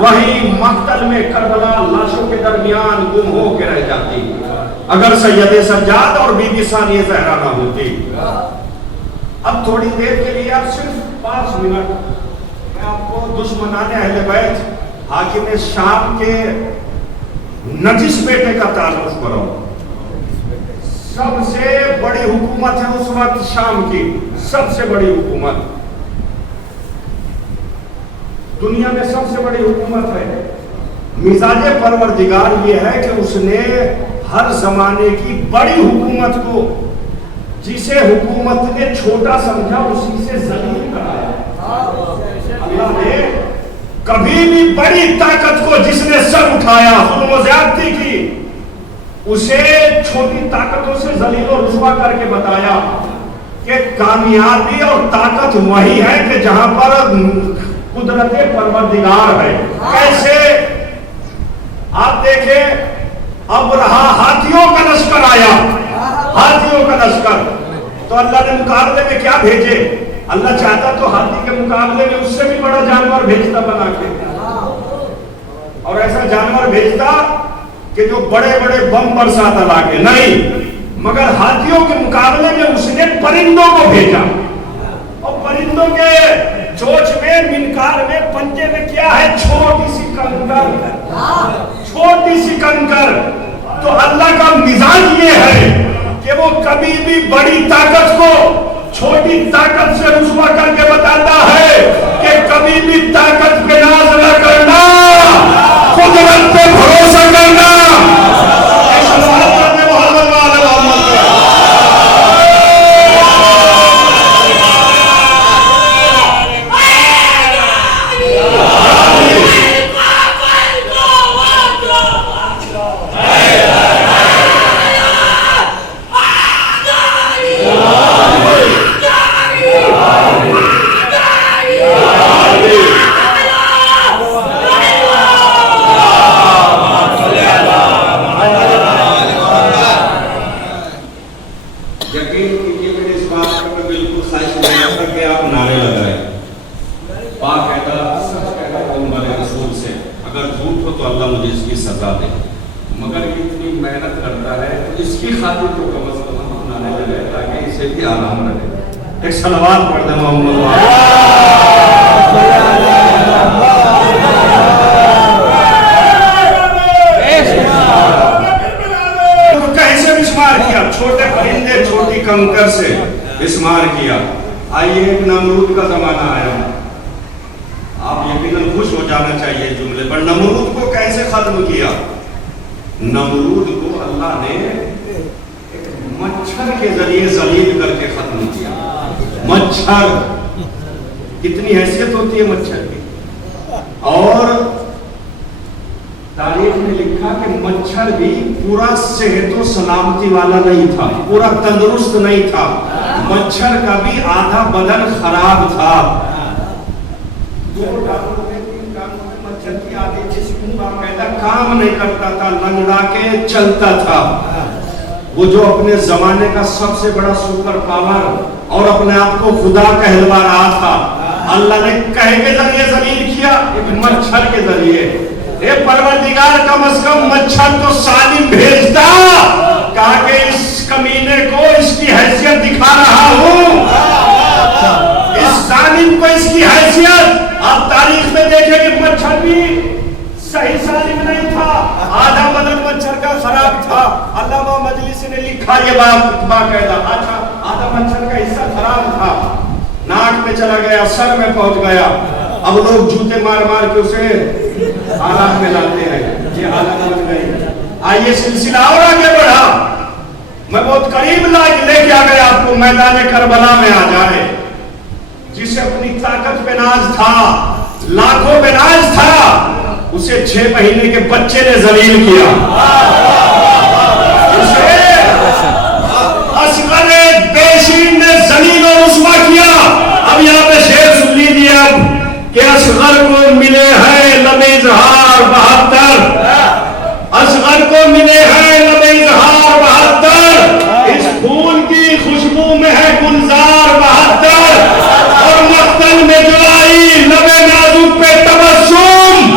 وہی مقتل میں کربلا لاشوں کے درمیان گم ہو کے رہ جاتی اگر سید سجاد اور بی بی ثانیہ زہرا نہ ہوتی۔ اب تھوڑی دیر کے لیے آپ صرف 5 منٹ میں آپ کو دشمنان اہل بیت حاکم شام کے نجس بیٹے کا تعارف کراؤں۔ سب سے بڑی حکومت ہے اس وقت شام کی، سب سے بڑی حکومت دنیا میں، سب سے بڑی حکومت ہے۔ مزاج پروردگار یہ ہے کہ اس نے ہر زمانے کی بڑی حکومت کو جسے حکومت نے چھوٹا سمجھا اسی سے ذلیل کرایا۔ اللہ نے کبھی بھی بڑی طاقت کو جس نے سر اٹھایا، ظلم و زیادتی کی، اسے چھوٹی طاقتوں سے ذلیل و رسوا کر کے بتایا کہ کامیابی اور طاقت وہی ہے کہ جہاں پر قدرت پروردگار ہے۔ کیسے؟ آپ دیکھیں، اب رہا ہاتھیوں کا لشکر آیا، ہاتھیوں کا لشکر، تو اللہ نے مقابلے میں کیا بھیجے؟ اللہ چاہتا تو ہاتھی کے مقابلے میں اس سے بھی بڑا جانور بھیجتا بنا کے، اور ایسا جانور بھیجتا کہ جو بڑے بڑے بم برساتا لا کے، نہیں، مگر ہاتھیوں کے مقابلے میں اس نے پرندوں کو بھیجا، اور پرندوں کے چوچ میں، منکار میں، پنجے میں کیا ہے؟ چھوٹی سی کنکر، چھوٹی سی کنکر۔ تو اللہ کا مزاج یہ ہے کہ وہ کبھی بھی بڑی طاقت کو چھوٹی طاقت سے رسوا کر کے بتاتا ہے کہ کبھی بھی طاقت پہ ناز نہ کرنا، قدرت پہ بھروسہ کرنا۔ چھوٹے پرندے چھوٹی کنکر سے بسمار کیا۔ آئیے ایک نمرود کا زمانہ آیا، آپ یقیناً خوش ہو جانا چاہیے جملے پر۔ نمرود کو کیسے ختم کیا؟ نمرود کو اللہ نے ایک مچھر کے ذریعے ذلیل کر کے ختم کیا۔ مچھر، کتنی حیثیت ہوتی ہے مچھر کی، اور تاریخ میں لکھا کہ مچھر بھی پورا صحت و سلامتی والا نہیں تھا، پورا تندرست نہیں تھا، مچھر کا بھی آدھا بدن خراب تھا۔ 2 ٹانگوں میں 3 ٹانگوں میں مچھر کی آدھی جسم باقاعدہ کام نہیں کرتا تھا، لنگڑا کے چلتا تھا۔ وہ جو اپنے زمانے کا سب سے بڑا سپر پاور اور اپنے آپ کو خدا کہلوا رہا تھا، اللہ نے کہے کے ذریعے ذلیل کیا، ایک مچھر کے ذریعے۔ اے پروردگار، کم از کم مچھر تو سالم بھیجتا، کہا کہ اس کمینے کو اس کی حیثیت دکھا رہا ہوں، اس ظالم کو اس کی حیثیت۔ آپ تاریخ میں دیکھیں کہ مچھر بھی صحیح سالم نہیں تھا، آدھا بدن مچھر کا خراب تھا۔ علامہ مجلسی نے لکھا یہ بات باقاعدہ، اچھا آدھا مچھر کا حصہ خراب تھا، ناک میں چلا گیا، سر میں پہنچ گیا، اب لوگ جوتے مار مار کے اسے حالات میں لاتے ہیں، یہ حالت بن گئی۔ آئیے سلسلہ اور آگے بڑھا، میں بہت قریب لے کے آ گیا آپ کو، میدان کربلا میں آ جائے، جسے اپنی طاقت پہ ناز تھا، لاکھوں پہ ناز تھا، اسے 6 مہینے کے بچے نے ذلیل کیا، اسے اصغر بیشین نے ذلیل و رسوا کیا۔ اب یہاں پہ شعر سن لیجیے اب کہ اصغر کو ملے ہیں لب اظہار 72، اصغر کو ملے ہیں لب اظہار 72، اس پھول کی خوشبو میں ہے گلزار 72، اور مقتل میں جو آئی لب نازک پہ تبسم،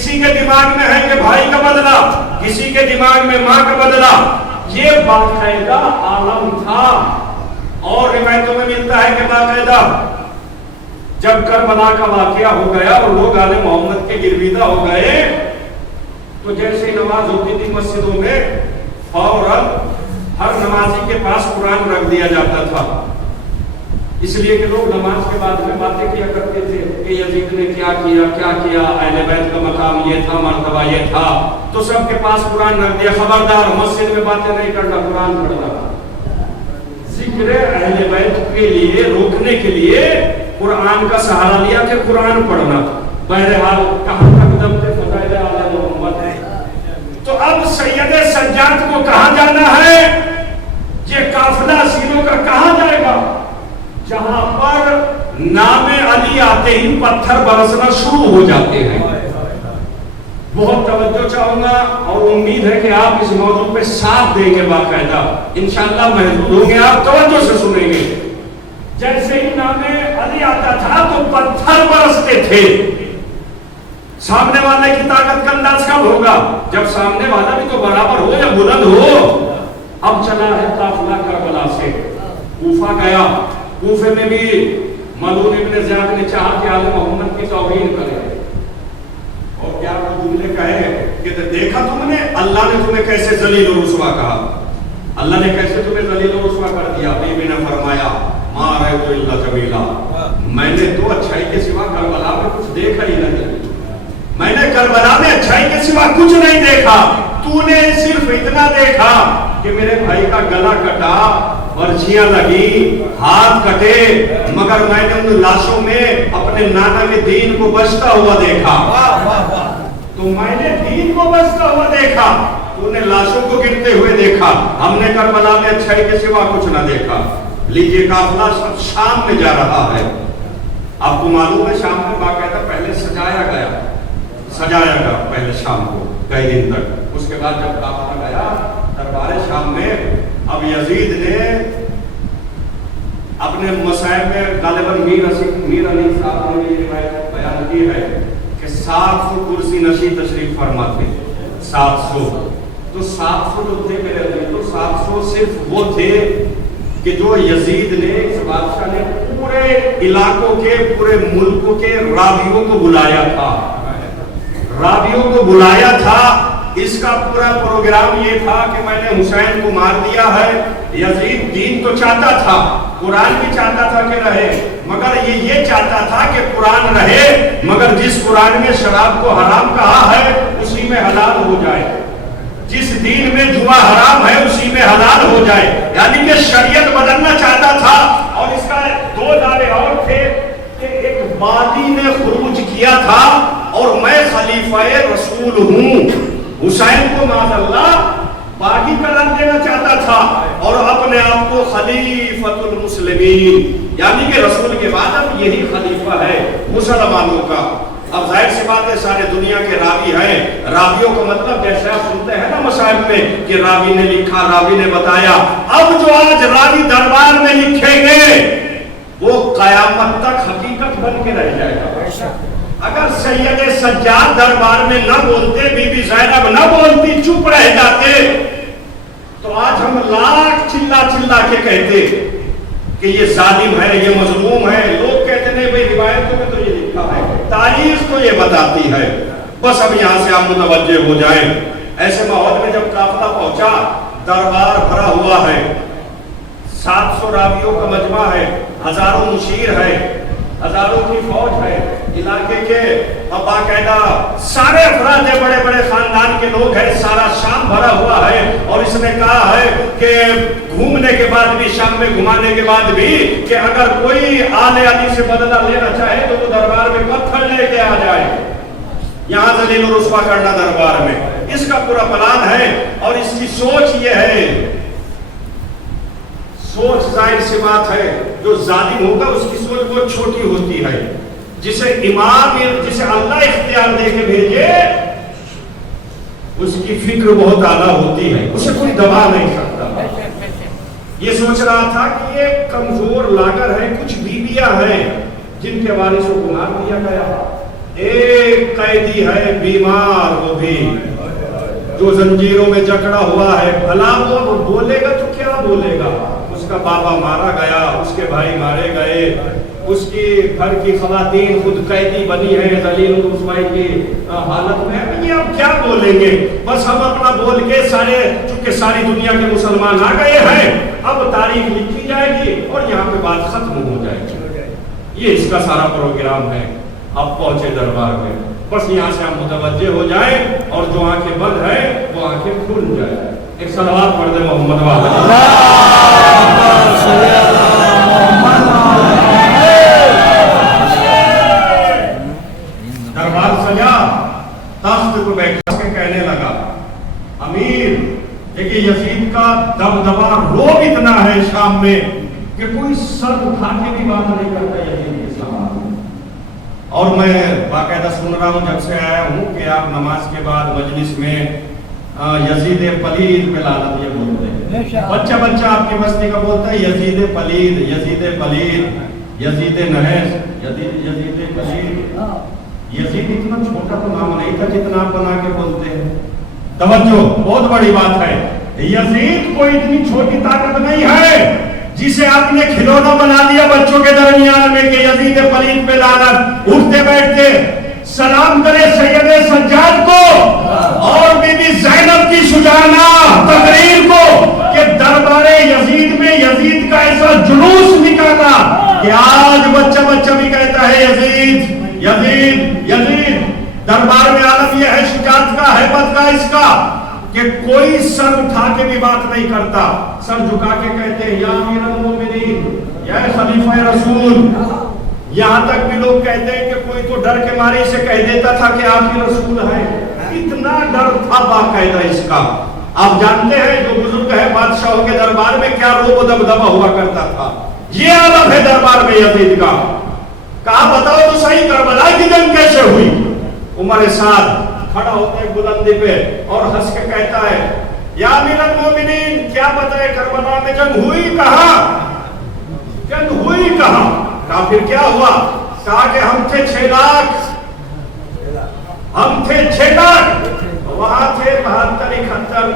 کسی کے دماغ میں ہے کہ بھائی کا بدلہ، کسی کے دماغ میں ماں کا بدلہ، یہ باقاعدہ عالم تھا۔ اور روایتوں میں ملتا ہے کہ باقاعدہ جب کربلا کا واقعہ ہو گیا اور لوگ آل محمد کے گرویدہ ہو گئے تو جیسے نماز ہوتی تھی مسجدوں میں فوراً ہر نمازی کے پاس قرآن رکھ دیا جاتا تھا، اس لیے کہ لوگ نماز کے بعد میں باتیں کیا کرتے تھے کہ یزید نے کیا کیا، اہل بیت کا مقام یہ تھا، مرتبہ یہ تھا، تو سب کے پاس قرآن رکھ دیا، خبردار مسجد میں باتیں نہیں کرنا، قرآن پڑھنا۔ ذکر اہل بیت کے لیے روکنے کے لیے قرآن کا سہارا لیا کہ قرآن پڑھنا۔ بہرحال کہاں تک دم تھے فضائل آل محمد ہے۔ تو اب سید سجاد کو کہاں جانا ہے؟ یہ قافلہ سینوں کا کہاں جائے گا؟ جہاں پر نام علی آتے ہی پتھر برسنا شروع ہو جاتے ہیں۔ بہت توجہ چاہوں گا اور امید ہے کہ آپ اس موضوع پہ ساتھ دیں گے، باقاعدہ انشاءاللہ محظوظ ہوں گے، آپ توجہ سے سنیں گے۔ جیسے ہی نام علی آتا تھا تو پتھر برستے تھے۔ سامنے والے کی طاقت کا انداز کب ہوگا؟ جب سامنے والا بھی تو برابر ہو یا بلند ہو۔ اب چلا ہے قافلہ کربلا سے کوفہ گیا، کوفے میں بھی ملعون ابن زیاد نے چاہا کہ آل محمد کی توہین کرے اور کیا وہ جملے کہے کہ دیکھا تم نے اللہ نے تمہیں کیسے ذلیل و رسوا کہا، اللہ نے کیسے تمہیں ذلیل و رسوا کر دیا۔ بی بی نے فرمایا ما رأیت الا جمیلا، میں نے تو اچھائی کے سوا کربلا میں کچھ دیکھا ہی نہیں، میں نے کربلا میں اچھائی کے سوا کچھ نہیں دیکھا، تو نے صرف اتنا دیکھا کہ میرے بھائی کا گلا کٹا، برچیاں لگی، ہاتھ کٹے، مگر میں نے ان لاشوں میں اپنے نانا کے دین کو بچتا ہوا دیکھا۔ تو میں نے دین کو بچتا ہوا دیکھا، تو نے لاشوں کو گرتے ہوئے دیکھا، ہم نے کربلا میں اچھائی کے سوا کچھ نہ دیکھا۔ لیجئے قافلہ سب شام میں جا رہا ہے۔ آپ کو معلوم ہے شام میں باقاعدہ پہلے سجایا گیا پہلے شام کو کئی دن تک، اس کے بعد جب قافلہ گیا دربار شام میں، اب یزید نے اپنے مسائل میں غالباً میر علی صاحب نے یہ روایت بیان کی ہے کہ 700 کرسی نشی تشریف فرما تھے، 700، تو 700 جو تھے میرے عزیز، تو 700 صرف وہ تھے کہ جو یزید نے، اس بادشاہ نے پورے علاقوں کے، پورے ملکوں کے راویوں کو بلایا تھا۔ اس کا پورا پروگرام یہ تھا کہ میں نے حسین کو مار دیا ہے، یزید دین تو چاہتا تھا، قرآن بھی چاہتا تھا کہ رہے، مگر یہ چاہتا تھا کہ قرآن رہے، مگر جس قرآن میں شراب کو حرام کہا ہے اسی میں حلال ہو جائے، جس دین میں جوا حرام ہے اسی میں حلال ہو جائے، یعنی کہ شریعت بدلنا چاہتا تھا۔ اور اس کا دو دعوے اور تھے کہ ایک باغی نے خروج کیا تھا اور میں خلیفہ رسول ہوں، حسین کو معاذ اللہ باغی قرار دینا چاہتا تھا اور اپنے آپ کو خلیفۃ المسلمین، یعنی کہ رسول کے بعد اب یہی خلیفہ ہے مسلمانوں کا۔ اب ظاہر سی بات ہے سارے دنیا کے راوی ہیں، راویوں کا مطلب جیسے آپ سنتے ہیں نا مصائب میں کہ راوی نے لکھا، راوی نے بتایا، اب جو آج راوی دربار میں لکھیں گے وہ قیامت تک حقیقت بن کے رہ جائے گا۔ اگر سید سجاد دربار میں نہ بولتے، بی بی زینب نہ بولتی، چپ رہ جاتے، تو آج ہم لاکھ چلا کے کہتے کہ یہ ظالم ہے، یہ مظلوم ہے۔ لوگ کہتے ہیں بھئی روایتوں میں تو یہ لکھا ہے، تاریخ تو یہ بتاتی ہے، بس اب یہاں سے آپ متوجہ ہو جائیں۔ ایسے ماحول میں جب قافلہ پہنچا، دربار بھرا ہوا ہے، 700 راویوں کا مجمع ہے، ہزاروں مشیر ہے، ہزاروں کی فوج ہے، علاقے کے باقاعدہ سارے افراد ہیں، بڑے بڑے خاندان کے لوگ ہیں، سارا شام بھرا ہوا ہے۔ اور اس نے کہا ہے کہ گھومنے کے بعد بھی، شام میں گھمانے کے بعد بھی، کہ اگر کوئی آل علی سے بدلہ لینا چاہے تو وہ دربار میں پتھر لے کے آ جائے، یہاں ذلیل و رسوا کرنا دربار میں۔ اس کا پورا پلان ہے اور اس کی سوچ یہ ہے، سوچ ظاہر سی بات ہے، جو ظالم ہوگا اس کی سوچ بہت چھوٹی ہوتی ہے، جسے اللہ اختیار دے کے بھیجے اس کی فکر بہت اعلیٰ ہوتی ہے، اسے کوئی دبا نہیں سکتا۔ یہ سوچ رہا تھا کہ یہ کمزور لاگر ہے، کچھ بیویاں ہیں جن کے وارثوں کو مار دیا گیا، ایک ایک قیدی ہے بیمار وہ بھی جو زنجیروں میں جکڑا ہوا ہے، بھلا وہ بولے گا تو کیا بولے گا؟ اس کا بابا مارا گیا، اس کے بھائی مارے گئے، اس کی گھر کی خواتین خود قیدی بنی ہے ذلیل و رسوائی کی حالت میں، یہ اب کیا بولیں گے؟ بس ہم اپنا بول کے چونکہ ساری دنیا کے مسلمان آ گئے ہیں، اب تاریخ لکھی جائے گی اور یہاں پہ بات ختم ہو جائے گی۔ یہ اس کا سارا پروگرام ہے۔ اب پہنچے دربار میں، بس یہاں سے ہم متوجہ ہو جائیں اور جو آنکھیں بند ہیں وہ آنکھیں کھل جائیں۔ ایک صلوات پڑھ دے محمد دربار سجا، تخت کو بیٹھا کے کہنے لگا، امیر دیکھیں یزید کا دبدبا روب اتنا ہے شام میں کہ کوئی سر اٹھا کے بھی بات نہیں کرتا یزید کے ساتھ۔ اور میں باقاعدہ سن رہا ہوں جب سے آیا ہوں کہ آپ نماز کے بعد مجلس میں یزید پلید پہ لعنت یہ بولتے ہیں، بچہ بچہ آپ کی بستی کا بولتا ہے یزید پلید، یزید پلید، یزید نحس، یزید پلید۔ یزید اتنا چھوٹا تو نام نہیں تھا جتنا آپ بنا کے بولتے ہیں۔ توجہ، بہت بڑی بات ہے، یزید کوئی اتنی چھوٹی طاقت نہیں ہے جسے آپ نے کھلونا بنا دیا بچوں کے درمیان میں کہ یزید پلید پہ لعنت۔ اٹھتے بیٹھتے سلام کرے سید سجاد کو اور بی بی زینب کی شجاعانہ تقریر کو کہ دربار یزید میں یزید کا ایسا جلوس نکالا کہ آج بچہ بچہ بھی کہتا ہے یزید یزید یزید۔ دربار میں عالم یہ ہے شجاعت کا، ہیبت کا اس کا کہ کوئی سر اٹھا کے بھی بات نہیں کرتا، سر جھکا کے کہتے ہیں یا امیر المومنین، یا خلیفہ رسول۔ یہاں تک بھی لوگ کہتے ہیں کہ کوئی تو ڈر کے مارے سے کہہ دیتا تھا کہ آپ ہی رسول ہیں۔ اتنا ڈر تھا باقاعدہ اس کا۔ آپ جانتے ہیں جو بزرگ ہے بادشاہوں کے دربار میں کیا روب و دبدبا ہوا کرتا تھا۔ یہ عالم ہے دربار میں یزید کا۔ کہا بتاؤ تو صحیح کربلا کی جنگ کیسے ہوئی؟ عمر سعد کھڑا ہوتے ہیں بلندی پہ اور ہنس کے کہتا ہے یا امیر المومنین، کیا بتائے کربلا میں جنگ ہوئی کہاں؟ جنگ ہوئی کہاں؟ کہا پھر کیا ہوا؟ کہا کہ ہم تھے 6 لاکھ، ہم تھے 6 لاکھ، وہاں تھے 72 71،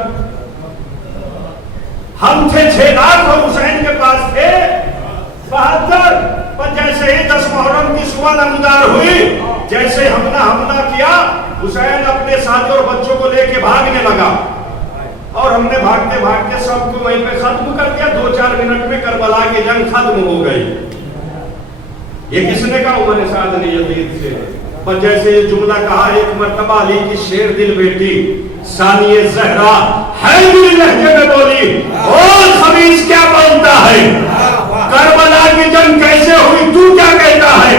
ہم تھے 6 لاکھ اور حسین کے پاس تھے 72۔ پر جیسے ہی 10 محرم کی صبح نمودار ہوئی، جیسے ہم نے حملہ کیا، حسین اپنے ساتھ اور بچوں کو لے کے بھاگنے لگا اور ہم نے بھاگتے بھاگتے سب کو وہیں پہ ختم کر دیا۔ 2-4 منٹ میں کربلا کی جنگ ختم ہو گئی۔ یہ کس نے کہا؟ عمر سعد نے یزید سے۔ پر جیسے یہ جملہ کہا، ایک مرتبہ علی کی شیر دل بیٹی ثانیہ زہرا حیدری لہجے میں بولی، اور خبیث کیا بولتا ہے؟ کربلا کی جنگ کیسے ہوئی تو کیا کہتا ہے؟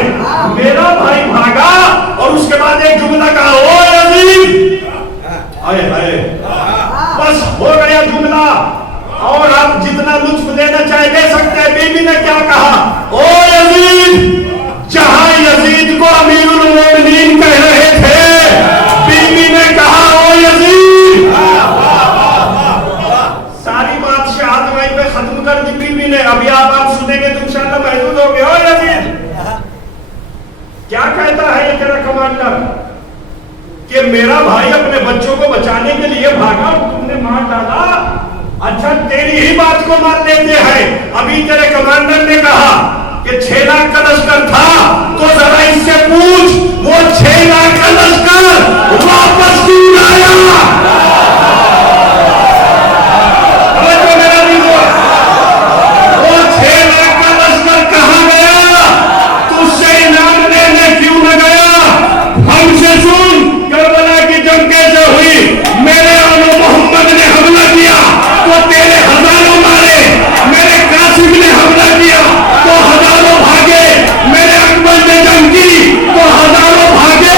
میرا بھائی بھاگا اور اس کے بعد ایک جملہ کہا، او یزید، آئے آئے، بس ہو گیا جملہ۔ اور آپ جتنا لطف دینا چاہے دے سکتے ہیں۔ بی بی نے کیا کہا؟ او یزید، جہاں یزید کو امیر المومنین کہہ رہے تھے، بی بی نے کہا او یزید۔ ساری بادشاہت وہیں پہ ختم کر دی بی بی نے۔ ابھی آپ سنیں گے تو انشاءاللہ محدود ہو گئے۔ او یزید، کیا کہتا ہے یہ تیرا کمانڈر کہ میرا بھائی اپنے بچوں کو بچانے کے لیے بھاگا اور تم نے مار ڈالا؟ اچھا تیری ہی بات کو مان لیتے ہیں۔ ابھی تیرے کمانڈر نے کہا کہ 6 لاکھ کا لشکر تھا، تو ذرا اس سے پوچھ وہ 6 لاکھ کا لشکر واپس کیوں آیا؟ وہ 6 لاکھ کا لشکر کہاں گیا؟ تجھ سے انعام لینے کیوں نہ گیا؟ ہم سے سن کربلا کی جنگ کیسے ہوئی؟ میرے آنو محمد نے حملہ کیا تو تیرے ہزاروں مارے، میرے قاسم نے حملہ کیا تو ہزاروں بھاگے، میرے اکبر نے جنگ کی تو ہزاروں بھاگے،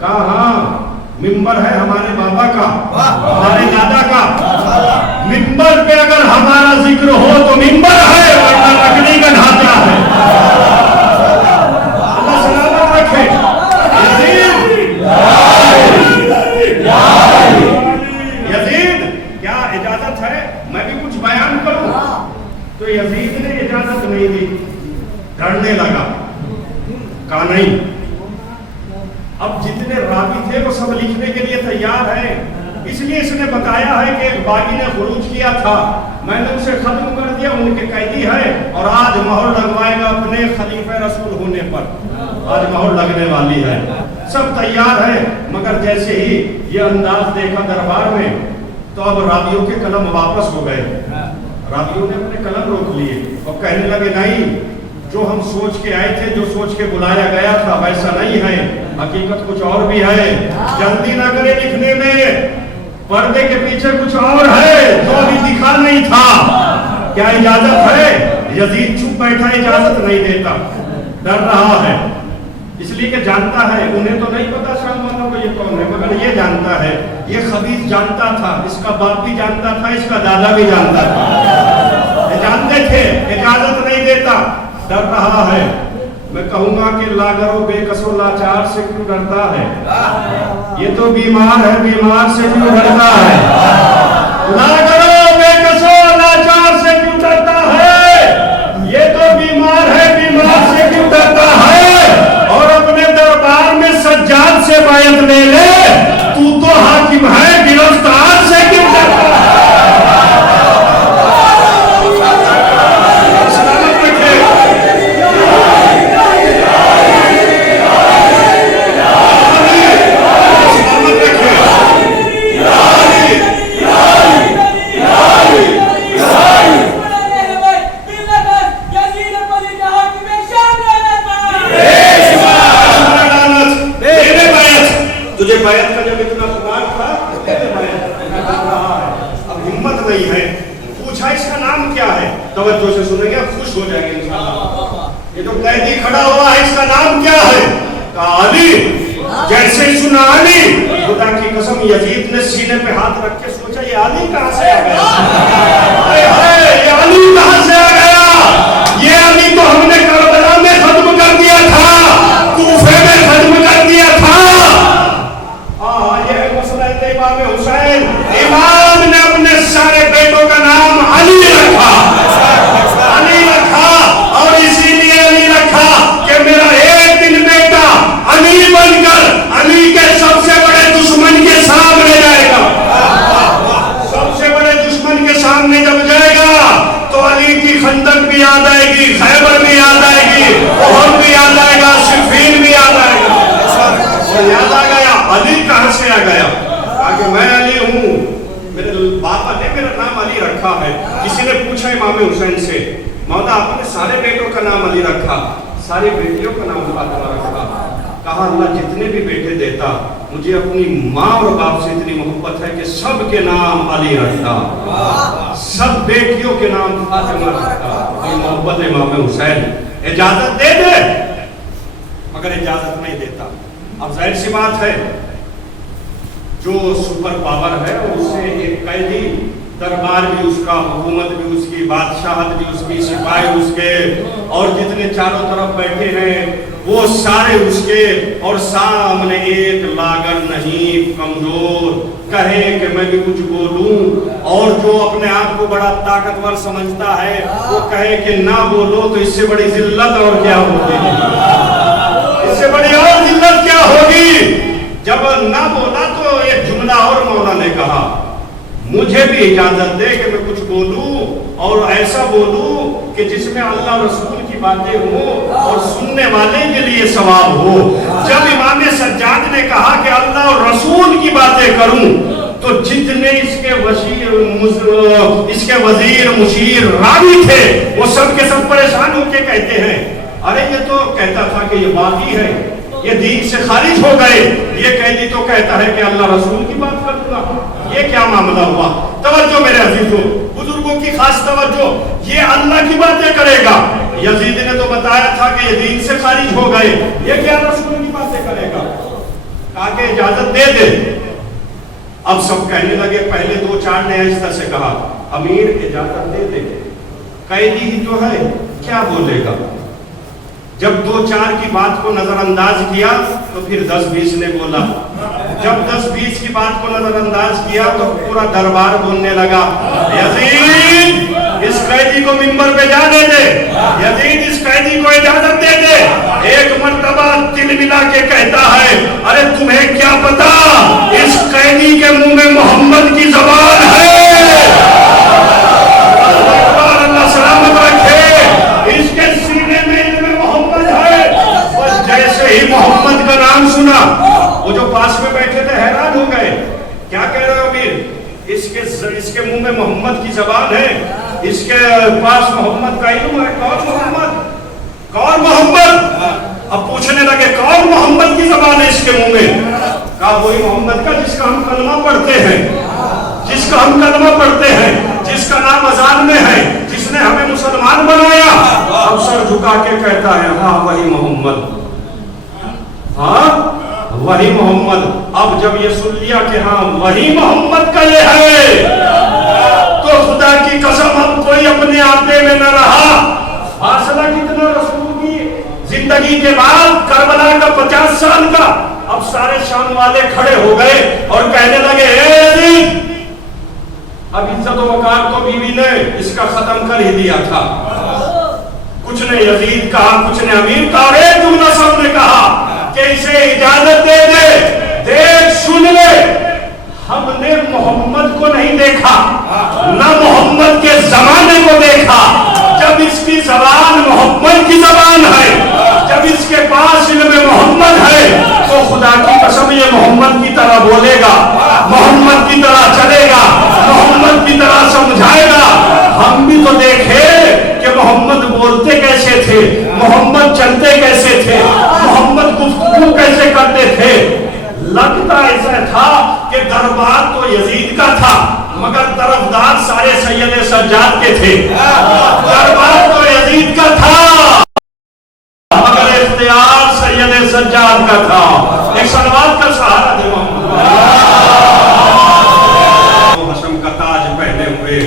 کہا ہاں ممبر ہے ہمارے بابا کا، ہمارے دادا کا، ممبر پہ اگر ہمارا ذکر ہو تو ممبر ہے ورنہ لکڑی کا ڈھانچہ ہے۔ اللہ سلامت رکھے۔ یزید کیا اجازت ہے میں بھی کچھ بیان کروں؟ تو یزید نے اجازت نہیں دی، ڈرنے لگا، کہا نہیں۔ اب جتنے راوی تھے وہ سب لکھنے کے لیے تیار ہیں، اس لیے اس نے بتایا ہے کہ ایک باغی نے خروج کیا تھا، میں نے اسے ختم کر دیا، ان کے قیدی ہے اور آج مہر لگوائے گا اپنے خلیفہ رسول ہونے پر، آج مہر لگنے والی ہے۔ سب تیار ہے، مگر جیسے ہی یہ انداز دیکھا دربار میں تو اب راویوں کے قلم واپس ہو گئے، راویوں نے اپنے قلم روک لیے اور کہنے لگے نہیں، جو ہم سوچ کے آئے تھے، جو سوچ کے بلایا گیا تھا ویسا نہیں ہے، حقیقت کچھ اور بھی ہے، جلدی نہ کرے لکھنے میں، پردے کے پیچھے کچھ اور ہے جو ابھی دکھا نہیں تھا۔ کیا اجازت ہے؟ یزید چپ بیٹھا، اجازت نہیں دیتا، ڈر رہا ہے، اس لیے کہ جانتا ہے، انہیں تو نہیں پتا سلمانوں کو یہ کون ہے، مگر یہ جانتا ہے، یہ خبیث جانتا تھا، اس کا باپ بھی جانتا تھا، اس کا دادا بھی جانتا تھا، یہ جانتے تھے، اجازت نہیں دیتا، ڈر رہا ہے۔ میں کہوں گا کہ لاغر و بے کس و لاچار سے کیوں ڈرتا ہے؟ یہ تو بیمار ہے، بیمار سے کیوں ڈرتا ہے؟ لاغر و بے کس و لاچار سے کیوں ڈرتا ہے؟ یہ تو بیمار ہے، بیمار سے کیوں ڈرتا ہے؟ اور اپنے دربار میں سجاد سے بیعت لے لے، تو حاکم ہے، گرفتار سے کیوں ڈرتا ہے؟ بیعت کا جب اتنا خبر تھا، اب ہمت نہیں ہے، پوچھا اس کا نام کیا ہے؟ توجہ سے سنیں گے، خوش ہو جائیں گے انشاءاللہ۔ یہ جو قیدی کھڑا ہوا ہے، اس کا نام کیا ہے؟ کہا علی۔ جیسے سنا علی، خدا کی قسم یزید نے سینے پہ ہاتھ رکھ کے سوچا یہ علی کہاں سے آ گیا؟ یہ علی کہاں سے آ گیا؟ یہ علی تو ہم نے کربلا میں ختم کر دیا تھا، کوفے میں ختم کر دیا تھا۔ امام حسین، امام نے اپنے سارے بیٹوں کا نام علی رکھا، علی رکھا، اور اسی لیے علی رکھا کہ میرا ایک دن بیٹا علی بن کر علی کے سب سے بڑے دشمن کے سامنے جائے گا، سب سے بڑے دشمن کے سامنے جب جائے گا تو علی کی خندق بھی یاد آئے گی، خیبر بھی یاد آئے گی، احد بھی یاد آئے گا، صفین بھی یاد آئے گا۔ یاد آ گیا علی کہاں سے آ گیا؟ کہ میں علی ہوں، میرے باپا نے میرا نام علی رکھا ہے۔ کسی نے پوچھا امام حسین سے، مولا آپ نے سارے بیٹوں کا نام علی رکھا، ساری بیٹیوں کا نام فاطمہ رکھا؟ کہا اللہ جتنے بھی بیٹے دیتا، مجھے اپنی ماں اور باپ سے اتنی محبت ہے کہ سب کے نام علی رکھتا، سب بیٹیوں کے نام فاطمہ رکھتا۔ یہ محبت امام حسین، اجازت دے دے مگر اجازت نہیں دیتا۔ اب ظاہر سی بات ہے، جو سپر پاور ہے اس سے ایک قیدی، دربار بھی اس کا، حکومت بھی اس کی، بادشاہت بھی اس کی، سپاہی اس کے، اور جتنے چاروں طرف بیٹھے ہیں وہ سارے اس کے، اور سامنے ایک لاغر نہیں، کمزور، کہے کہ میں بھی کچھ بولوں، اور جو اپنے آپ کو بڑا طاقتور سمجھتا ہے وہ کہے کہ نہ بولو، تو اس سے بڑی ذلت اور کیا ہوگی؟ اس سے بڑی اور ذلت کیا ہوگی؟ جب نہ بولا تو ایک جملہ اور مولا نے کہا، مجھے بھی اجازت دے کہ میں کچھ بولوں، اور ایسا بولوں کہ جس میں اللہ رسول کی باتیں ہوں اور سننے والے کے لیے ثواب ہو۔ جب امام سجاد نے کہا کہ اللہ اور رسول کی باتیں کروں، تو جتنے اس کے وزیر مشیر راوی تھے وہ سب کے سب پریشان ہو کے کہتے ہیں، ارے یہ تو کہتا تھا کہ یہ باغی ہے، یہ دین سے خارج ہو گئے، یہ قیدی تو کہتا ہے کہ اللہ رسول کی بات کروں گا، یہ کیا معاملہ ہوا؟ توجہ میرے عزیزوں، بزرگوں کی خاص توجہ، یہ اللہ کی باتیں کرے گا، یزید نے تو بتایا تھا کہ یہ دین سے خارج ہو گئے، یہ کیا رسول کی باتیں کرے گا؟ کہا کہ اجازت دے دے. اب سب کہنے لگے, پہلے دو چار نے آہستہ سے کہا امیر اجازت دے دے, قیدی ہی تو ہے کیا بولے گا. جب دو چار کی بات کو نظر انداز کیا تو پھر 10-20 نے بولا. جب 10-20 کی بات کو نظر انداز کیا تو پورا دربار بولنے لگا یزید اس قیدی کو منبر پہ جانے دے, یزید اس قیدی کو اجازت دے دے. ایک مرتبہ دل ملا کے کہتا ہے ارے تمہیں کیا پتا اس قیدی کے منہ میں محمد کی زبان ہے. اللہ سلامت رکھے, اس کے سینے میں محمد ہے. بس جیسے ہی محمد کا نام سنا وہ جو پاس میں بیٹھے تھے حیران ہو گئے. کیا کہہ رہے ہو امیر, اس کے منہ میں محمد کی زبان ہے, اس کے پاس محمد کا علم ہے. کون محمد, کون محمد؟ اب پوچھنے لگے کون محمد کی زبان ہے اس کے منہ میں؟ کہا وہی محمد کا جس کا ہم کلمہ پڑھتے ہیں, جس کا ہم کلمہ پڑھتے ہیں, جس کا نام اذان میں ہے, جس نے ہمیں مسلمان بنایا. اب سر جھکا کے کہتا ہے ہاں وہی محمد, ہاں وہی محمد. اب جب یہ سن لیا کہ ہاں وہی محمد کا یہ ہے تو خدا کی قسم اب کوئی اپنے آپے میں نہ رہا. فاصلہ کتنا رسول کی زندگی کے بعد, کربلا کا 50 سال کا. اب سارے شام والے کھڑے ہو گئے اور کہنے لگے اے اب عزت و وقار تو بیوی نے اس کا ختم کر ہی دیا تھا. کچھ نے یزید کہا, کچھ نے امیر کہا, ایک جملہ سب نے کہا کہ اسے اجازت دے دے. دیکھ سن لے, ہم نے محمد کو نہیں دیکھا, نہ محمد کے زمانے کو دیکھا. جب اس کی زبان محمد کی زبان ہے, جب اس کے پاس علم محمد ہے تو خدا کی قسم یہ محمد کی طرح بولے گا, محمد کی طرح چلے گا, محمد کی طرح سمجھائے گا. ہم بھی تو دیکھے کہ محمد بولتے کیسے تھے, محمد چلتے کیسے تھے, محمد گفتگو کیسے کرتے تھے. لگتا ایسا تھا کہ دربار تو یزید کا تھا مگر طرفدار سارے سید سجاد کے تھے. دربار تو یزید کا تھا مگر اختیار سید سجاد کا تھا. ایک سلوات کا سہارا دے محمد. حشم کا تاج پہنے ہوئے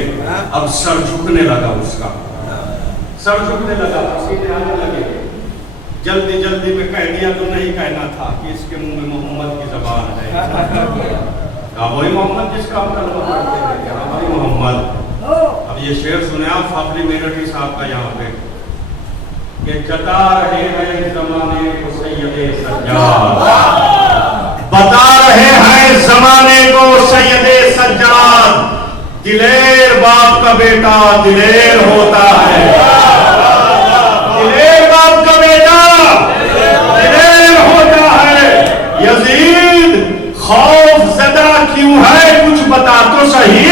اب سر جھکنے لگا, اس کا سر جھکنے لگا, پسینے آنے لگے. جلدی جلدی میں کہہ دیا تو نہیں کہنا تھا کہ اس کے منہ میں محمد کی زبان ہے. وہی محمد جس کا ہم کلمہ پڑھتے ہیں, وہی محمد. اب یہ شعر سنے آپ فاضلی میرٹھی صاحب کا یہاں پہ کہ جتا رہے ہیں زمانے کو سید سجاد, بتا رہے ہیں زمانے کو سید سجاد. دلیر باپ کا بیٹا دلیر ہوتا ہے, دلیر باپ کا بیٹا دلیر ہوتا ہے. یزید خوف زدہ کیوں ہے کچھ بتا تو صحیح,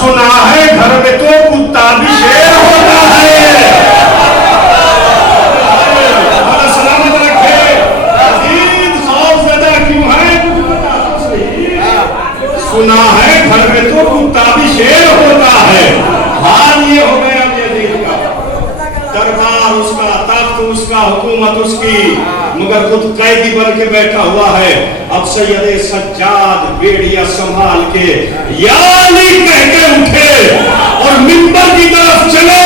سنا ہے گھر میں تو کتا بھی شیر ہوتا ہے. اللہ سلامت رکھے. یزید خوف زدہ کیوں ہے کچھ بتا تو صحیح, سنا ہے گھر میں تو کتا بھی شیر ہوتا ہے. حال یہ ہو گیا یزید کا, دربار اس کا, تخت اس کا, حکومت اس کی, مگر خود قیدی بن کے بیٹھا ہوا ہے. اب سید سجاد بیڑیا سنبھال کے یا علی کہہ کے اٹھے اور منبر کی طرف چلے.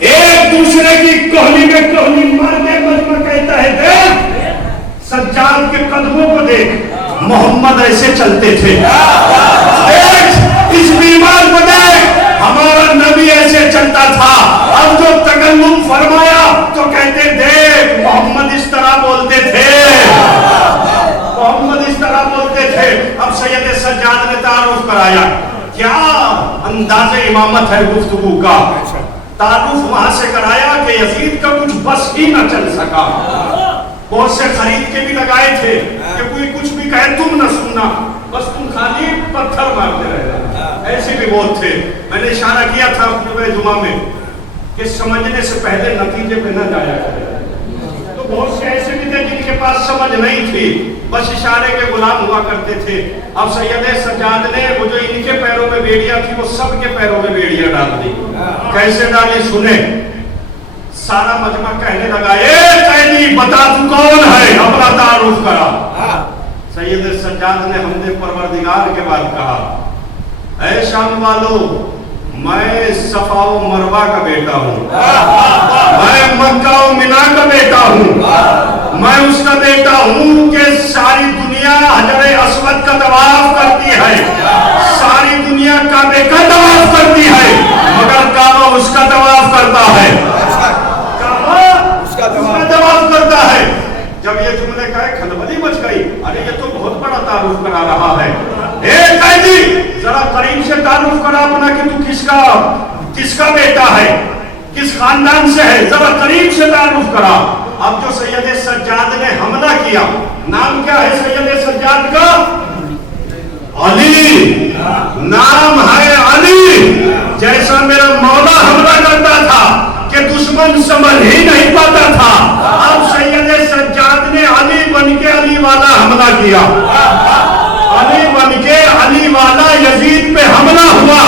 ایک دوسرے کی کوہنی میں کوہنی مار کے مجمع کہتا ہے دیکھ سجاد کے قدموں کو دیکھ, محمد ایسے چلتے تھے. دیکھ اس بیمار کو دیکھ, ہمارا نبی ایسے چلتا تھا. اب جو تکلم فرمایا تو کہتے دیکھ محمد اس طرح بولتے تھے, محمد اس طرح بولتے تھے. اب سید سجاد نے تعارف کرایا, کیا انداز امامت ہے گفتگو کا. تعارف وہاں سے کرایا کہ یزید کا کچھ بس ہی نہ چل سکا. بہت سے خرید کے بھی لگائے تھے کہ کوئی کچھ بھی کہے تم نہ سننا, بس تم خالی پتھر مارتے رہنا. ایسے بھی بہت تھے. میں نے اشارہ کیا تھا خطبہ جمعہ میں کہ سمجھنے سے پہلے نتیجے پہ نہ جایا کرے. تو بہت سے ایسے بھی تھے جن کے پاس سمجھ نہیں تھی, بس اشارے کے غلام ہوا کرتے تھے. اب سید سجاد نے وہ جو ان کے پیروں میں بیڑیاں تھی وہ سب کے پیروں میں بیڑیاں ڈال دی. کیسے ڈالی سنے. سارا مجمع کہنے لگا اے قیدی بتا تو کون ہے, اپنا تعارف کرا. سید سجاد نے حمد پروردگار کے بعد کہا، اے شام والو، میں صفا و مروہ کا بیٹا ہوں، میں مکہ و منا کا بیٹا ہوں، میں اس کا بیٹا ہوں کہ ساری دنیا حجر اسود کا طواف کرتی ہے، ساری دنیا کعبے کا طواف کرتی ہے، مگر کعبہ اس کا طواف کرتا ہے، کعبہ اس کا طواف کرتا ہے۔ جب یہ جملے کہے کھلبلی مچ گئی، ارے یہ تو بہت بڑا تعارف کرا رہا ہے، اے قیدی ذرا قریب سے تعارف کرا اپنا کہ تو کس کا بیٹا ہے، کس خاندان سے ہے، ذرا قریب سے تعارف کرا۔ اب جو سید سجاد نے حملہ کیا، نام کیا ہے سید سجاد کا؟ علی، نام ہے علی۔ جیسا میرا مولا حملہ کرتا تھا کہ دشمن سمجھ ہی نہیں پاتا تھا، اب سید سجاد نے علی بن کے علی والا حملہ کیا، علی بن کے علی والا یزید پہ حملہ ہوا۔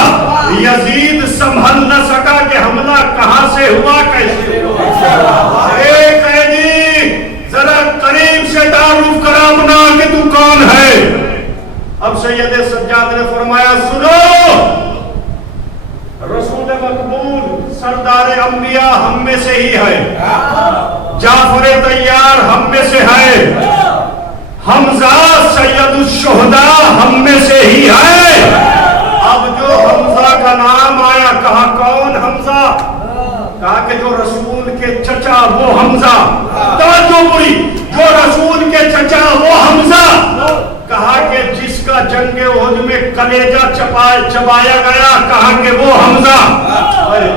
یزید سنبھل نہ سکا کہ حملہ کہاں سے ہوا، کیسے ہوا۔ اے قیدی ذرا قریب سے تعارف کرا اپنا کہ تو کون ہے۔ اب سید سجاد نے فرمایا، سنو، رسول مقبول سردار انبیاء ہم میں سے ہی ہے، جعفر طیار ہم میں سے ہے، حمزہ سید الشہداء ہم میں سے ہی ہے۔ اب جو حمزہ کا نام آیا، کہا کون حمزہ؟ کہا کہ جو رسول کے چچا وہ حمزہ، توجہ پوری، جو رسول کے چچا وہ حمزہ، کہا کہ جس کا جنگ احد میں کلیجہ چبایا گیا، کہا کہ وہ حمزہ۔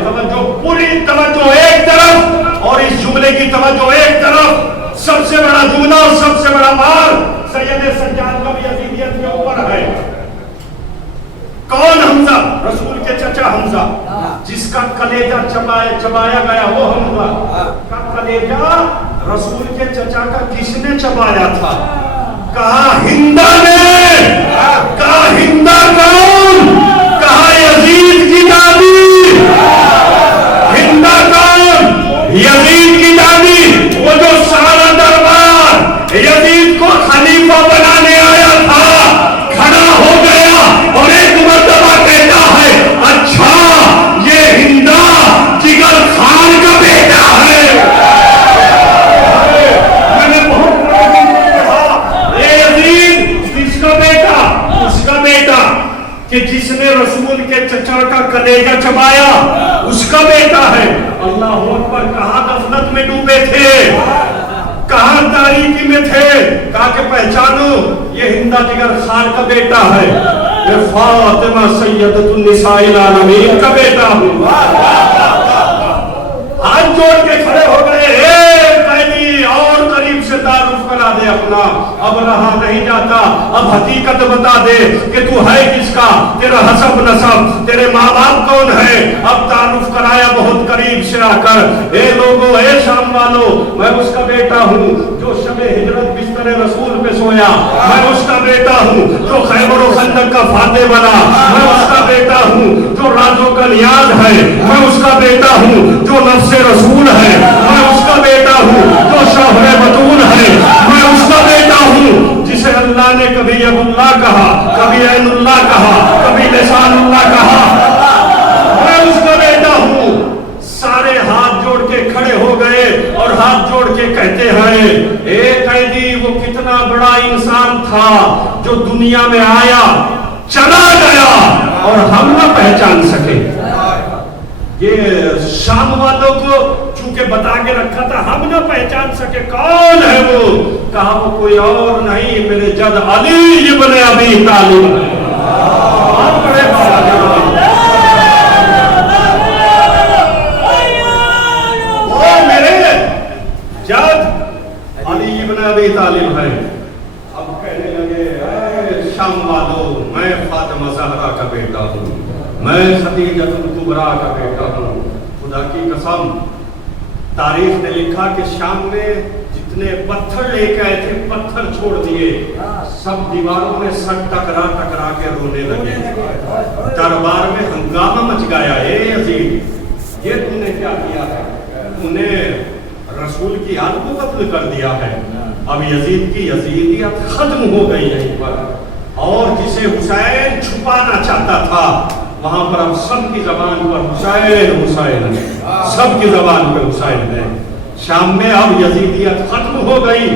توجہ پوری، توجہ ایک طرف، اور اس جملے کی توجہ ایک طرف، سب سے بڑا جملہ اور سب سے بڑا مار سید سجاد کا بھی یزیدیت کے اوپر ہے۔ کون حمزہ؟ رسول کے چچا حمزہ، جس کا کلیجہ چبایا گیا وہ حمزہ کا کلیجہ رسول کے چچا کا کس نے چبایا تھا؟ کہا ہندہ نے۔ کہا ہندہ کون؟ کہا یزید کی دادی۔ ہندہ کون؟ یزید کی دادی، وہ جو سارا دربار یزید کو خلیفہ بنانے آیا تھا، کھڑا ہو گیا اور ایک مرتبہ کہتا ہے، اچھا یہ ہندہ جگر خان کا بیٹا ہے۔ میں نے بہت کہ جس نے رسول کے چچا کا کلیجہ چبایا اس کا بیٹا ہے۔ اللہ اکبر، کہاں غفلت میں ڈوبے تھے، کہاں تاریکی میں تھے۔ کہا کہ پہچانو، یہ ہندہ جگر خان کا بیٹا ہے، یہ فاطمہ سیدۃ النساء العالمین کا بیٹا ہوں۔ ہاتھ جوڑ کے کھڑے ہو گئے، اے قیدی اور قریب سے تعارف کرا دے اپنا، اب رہا نہیں جاتا، اب حقیقت بتا دے کہ تو ہے کس کا، تیرا حسب نسب، تیرے ماں باپ کون ہے۔ اب تعارف کرایا بہت قریب سے آ کر، اے لوگو، اے شام والو، میں اس کا بیٹا ہوں جو شب ہجرت بستر رسول پہ سویا، میں اس کا بیٹا ہوں جو خیبر و خندق کا فاتح بنا، میں اس کا بیٹا ہوں جو رازوں کا نیاز ہے، میں اس کا بیٹا ہوں جو نفس رسول ہے، میں اس کا بیٹا ہوں جو شوہر بطول ہے، میں اس کا بیٹا ہوں جسے اللہ نے کبھی اب اللہ کہا، کبھی عین اللہ کہا، کبھی لسان اللہ کہا، میں اس کا بیٹا ہوں۔ سارے ہاتھ جوڑ کے کھڑے ہو گئے اور ہاتھ جوڑ کے کہتے ہیں، اے قیدی، وہ کتنا بڑا انسان تھا جو دنیا میں آیا، چلا گیا اور ہم نہ پہچان سکے۔ یہ شام والوں کو چونکہ بتا کے رکھا تھا، ہم نہ پہچان سکے کون ہے وہ۔ کہا وہ کوئی اور نہیں، میرے جد علی ابن ابی طالب ہے۔ بہت بڑے وہ میرے جد علی ابن ابی طالب ہے۔ اب کہنے لگے، اے شام والوں، میں فاطمہ زہرا کا بیٹا ہوں، میں خدیجہ الکبریٰ کا بیٹا ہوں۔ خدا کی قسم، تاریخ نے لکھا کہ شام میں جتنے پتھر لے کے آئے تھے، پتھر چھوڑ دیے، سب دیواروں میں سر ٹکرا ٹکرا کے رونے لگے۔ دربار میں ہنگامہ مچ گیا، اے یزید، یہ تم نے کیا کیا ہے؟ انہیں رسول کی آل کو قتل کر دیا ہے. اب یزید کی یزیدیت ختم ہو گئی یہیں پر. اور جسے حسین چھپانا چاہتا تھا وہاں پر اب سب کی زبان پر حسین حسین ہے, سب کی زبان پر حسین ہے. شام میں اب یزیدیت ختم ہو گئی,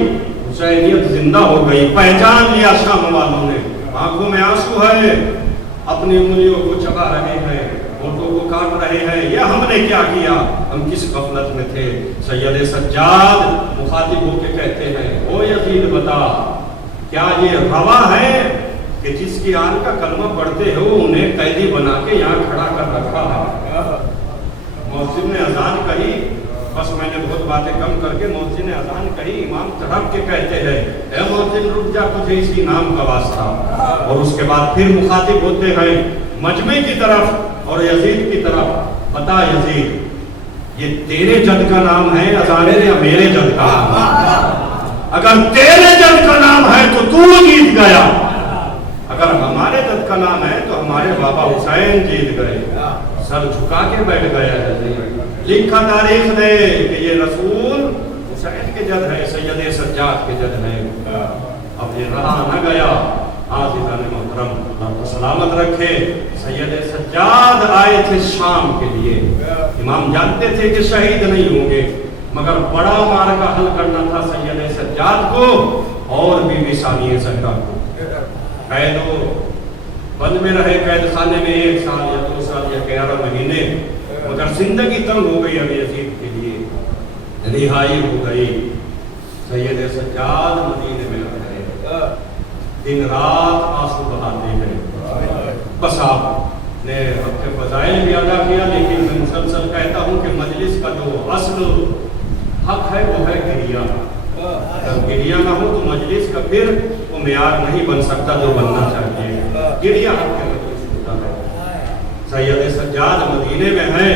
حسینیت زندہ ہو گئی. پہچان لیا شام والوں نے, آنکھوں میں آنسو ہے, اپنی انگلیوں کو چبا رہے ہیں, ہونٹوں کو کاٹ رہے ہیں. یہ ہم نے کیا کیا, ہم کس غفلت میں تھے. سید سجاد مخاطب ہو کے کہتے ہیں, او یزید بتا کیا یہ روا ہے کہ جس کی آن کا کلمہ پڑھتے ہو انہیں قیدی بنا کے یہاں کھڑا کر رکھا ہے. مؤذن نے اذان کہی, بس میں نے بہت باتیں کم کر کے مؤذن نے اذان کہی, امام تڑپ کے کہتے ہیں اے مؤذن رک جا, تجھے اسی نام کا واسطہ. اور اس کے بعد پھر مخاطب ہوتے ہیں مجمع کی طرف اور یزید کی طرف, بتا یزید یہ تیرے جد کا نام ہے اذان یا میرے جد کا نام ہے؟ اگر تیرے جد کا نام ہے تو جیت گیا, اگر ہمارے جد کا نام ہے تو ہمارے بابا حسین جیت گئے. سر جھکا کے بیٹھ گیا ہے. لکھا تاریخ نے کہ یہ رسول حسین کے جد ہے, سید سجاد کے جد ہے. اب یہ رہا نہ گیا. عزیزان محترم اللہ کو سلامت رکھے, سید سجاد آئے تھے شام کے لیے. امام جانتے تھے کہ شہید نہیں ہوں گے, مگر بڑا معرکہ حل کرنا تھا سید سجاد کو اور بی بی ثانیہ زہرا کو. قید ہو بند میں رہے قید خانے میں 1 سال یا 2 سال یا 11 مہینے, مگر زندگی تنگ ہو گئی اب یزید کے لیے, رہائی ہو گئی. سید سجاد مدینے میں رہے, دن رات آنسو بہاتے ہیں. بس آپ نے اپنے فضائل بھی ادا کیا, لیکن میں مسلسل کہتا ہوں کہ مجلس کا جو اصل حق ہے وہ ہے گریہ. اگر گریہ نہ ہو تو مجلس کا پھر وہ معیار نہیں بن سکتا جو بننا چاہیے. گریہ حق کے مجلس ہوتا ہے. سید سجاد مدینے میں ہیں,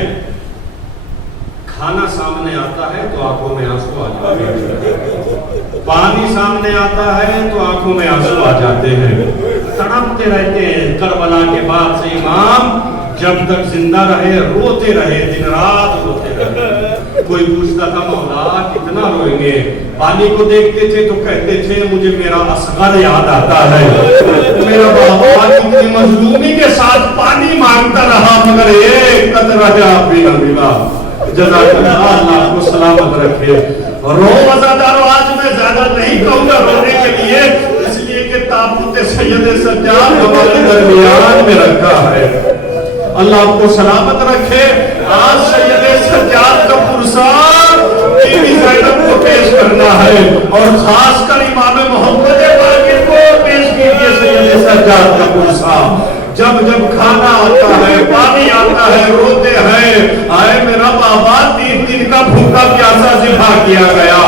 کھانا سامنے آتا ہے تو آنکھوں میں آنسو آ جاتے ہیں, پانی سامنے آتا ہے تو آنکھوں میں آنسو آ جاتے ہیں. تڑپتے رہتے ہیں کربلا کے بعد سے امام جب تک زندہ رہے روتے رہے, دن رات روتے رہے. کوئی پوچھتا تھا مولا کتنا روئیں گے, پانی کو دیکھتے تھے تو کہتے تھے مجھے میرا اصغر یاد آتا ہے, میرا بابا کتنی مظلومی کے ساتھ پانی مانگتا رہا مگر ایک قطرہ آپ بھی نہ ملا. جزاک اللہ کو سلامت رکھے. رو وزادار آج میں زیادہ نہیں کہوں گا رونے کے لیے, اس لیے کہ تابوت سید سجاد ہمارے درمیان میں رکھا ہے. اللہ آپ کو سلامت رکھے. آج سید سجاد کا پرسان بی بی زینب کو پیش کرنا ہے, اور خاص کر امام محمد باقر کو پیش کیجیے سید سجاد کا پرسان. جب جب کھانا آتا ہے, پانی آتا ہے, روتے ہیں آئے میرا بابا 3 دن کا بھوکا پیاسا ذبح کیا گیا.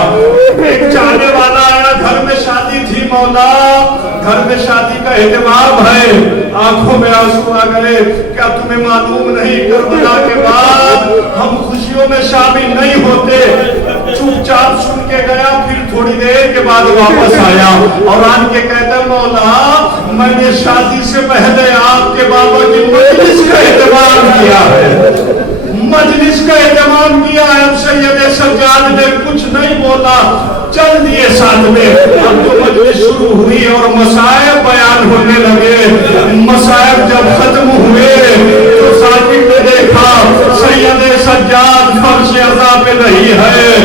ایک چاہنے والا آیا, گھر میں شادی تھی مولا, گھر میں شادی کا اہتمام ہے. آنکھوں میں آنسو آ گئے, کیا تمہیں معلوم نہیں کربلا کے بعد ہم خوشیوں میں شامل نہیں ہوتے. چپ چاپ سن کے گیا, پھر تھوڑی دیر کے بعد واپس آیا اور آن کے کہتا مولا میں نے شادی سے پہلے آپ کے بابا کی مجلس کا اہتمام کیا ہے, مجلس کا اہتمام کیا ہے. اب سید سجاد نے کچھ نہیں بولا, چل دیے ساتھ میں. اب تو مجلس شروع ہوئی اور مسائب بیان ہونے لگے. مسائب جب ختم ہوئے تو ساکن نے دیکھا سید سجاد فرش عزا پہ نہیں ہے,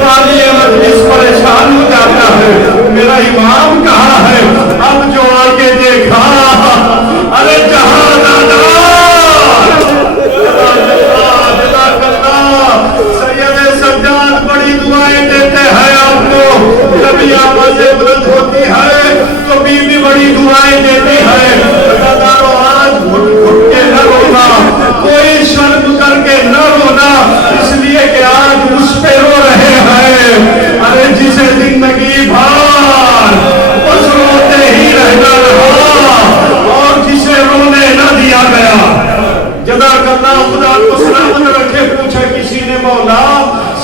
والی مجلس پریشان ہو جاتا ہے, میرا امام کہاں ہے. اب جو آگے دیکھا, ارے جہاں دادا سید سجاد بڑی دعائیں دیتے ہیں آپ کو. کبھی آوازیں بلند ہوتی ہے تو بی بی بڑی دعائیں دیتے ہیں. دادارو آج گھٹ گھٹ کے نہ رونا, کوئی شرم کر کے نہ رونا, اس لیے کہ آج اس پہ رو رہے ہیں. ارے جسے زندگی بھر بس روتے ہی رہنا رہا اور جسے رونے نہ دیا گیا. جزاک اللہ, خدا کو سلامت رکھے. پوچھا کسی نے مولا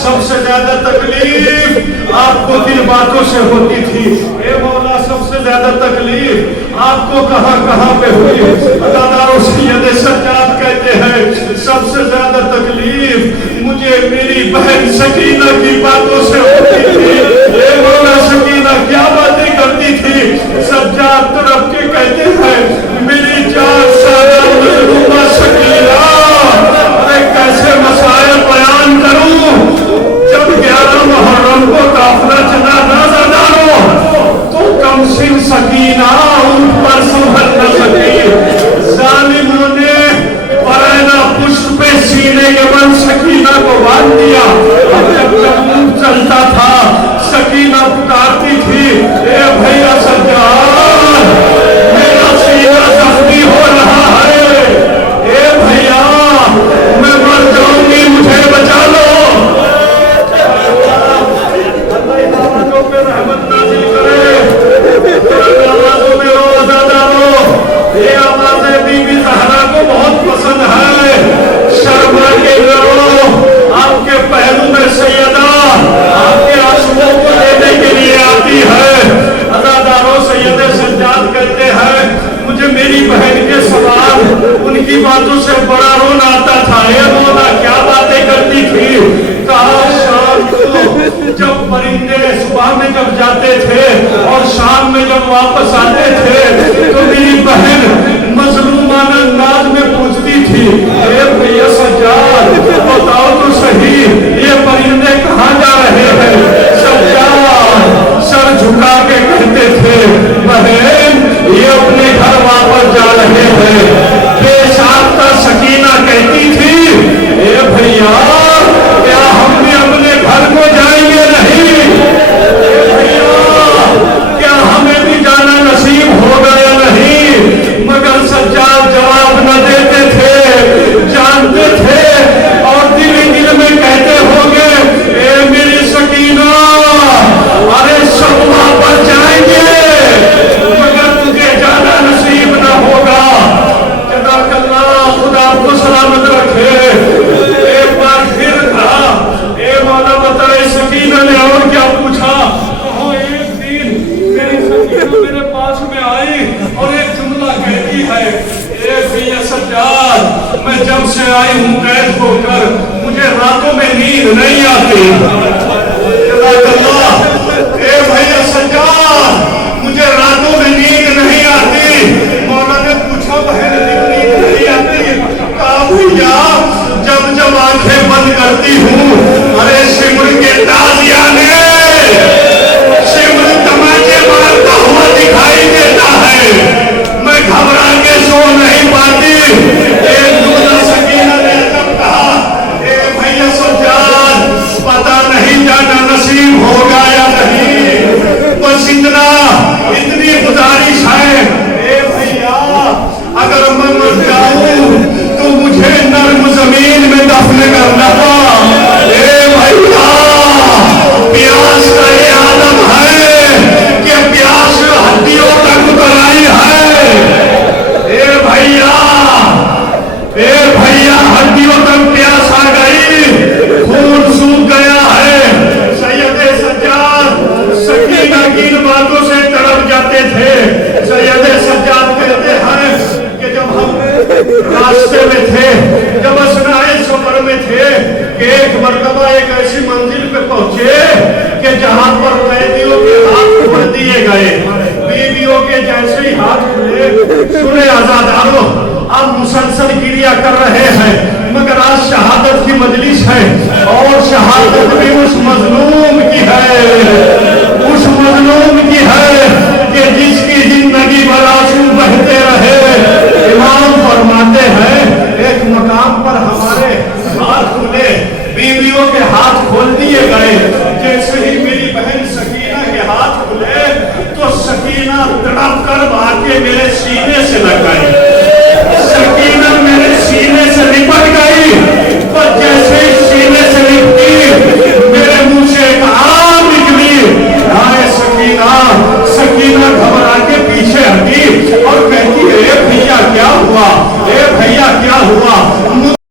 سب سے زیادہ تکلیف آپ کو کن باتوں سے ہوتی تھی. اے مولا سب سے زیادہ تکلیف آپ کو کہاں کہاں پہ ہوئی. عزادارو سید سجاد کہتے ہیں سب سے زیادہ تکلیف مجھے میری میری بہن سکینہ کی باتوں سے ہوتی تھی. اے مولا سکینہ کیا باتیں کرتی تھی. سجاد تڑپ کے کہتے ہیں میری 4 سالہ مظلومہ سکینہ. ارے کیسے مسائل بیان کروں. جب 11 محرم کو قافلہ چلا نازداروں تو کم سن سکینہ ان پر سنبھل نہ سکی. ظالموں نے پرائنا پشت پہ سینے یمن سکینہ کو باندھ دیا. اور جب تبوک چلتا تھا سکینہ پکارتی تھی اے بھیا سجاد میرا سینہ زخمی ہو رہا ہے. اے بھیا میں مر جاؤں گی مجھے بچا لو. اللہ آوازوں پہ رحمت نازل کرے. آوازوں میں رو عزادارو. یہ آوازیں بی بی زہرا کو بہت پسند ہے. شرما کے رو آپ کے پہلو میں سیدہ آپ کے آنسوؤں کو لینے کے لیے آتی ہے. عزادارو سید سجاد کہتے ہیں مجھے میری بہن کے سوال ان کی باتوں سے بڑا رونا آتا تھا. اے مولا کیا باتیں کرتی تھی. کہا شام کو جب پرندے صبح میں جب جاتے تھے اور شام میں جب واپس آتے تھے تو میری بہن مظلومانہ انداز میں پوچھتی تھی اے بھیا سجاد بتاؤ تو صحیح یہ پرندے کہاں جا رہے ہیں. سجاد سر جھکا کے کہتے تھے بہن یہ اپنے گھر واپس جا رہے ہیں. بے ساختہ سکینہ کہتی تھی اے بھیا کیا ہم بھی اپنے گھر کو جائیں گے نہیں. اے بھیا کیا ہمیں بھی جانا نصیب ہوگا یا نہیں. مگر سجاد جواب نہ دیتے تھے. جانتے تھے اور دل ہی دل میں کہتے ہوں گے اے میری سکینہ ارے سب واپس جائیں گے مگر تجھے جانا نصیب نہ ہوگا. جزاک اللہ خدا آپ کو سلامت رکھے. ایک بار پھر کہا اے مولا بتائے سکینہ نے اور کیا پوچھا. کہو ایک دن میری سکینہ میرے پاس میں آئی اور ایک جملہ کہتی ہے اے بھیا سجاد میں جب سے آئی ہوں قید ہو کر مجھے راتوں میں نیند نہیں آتی. جزاک اللہ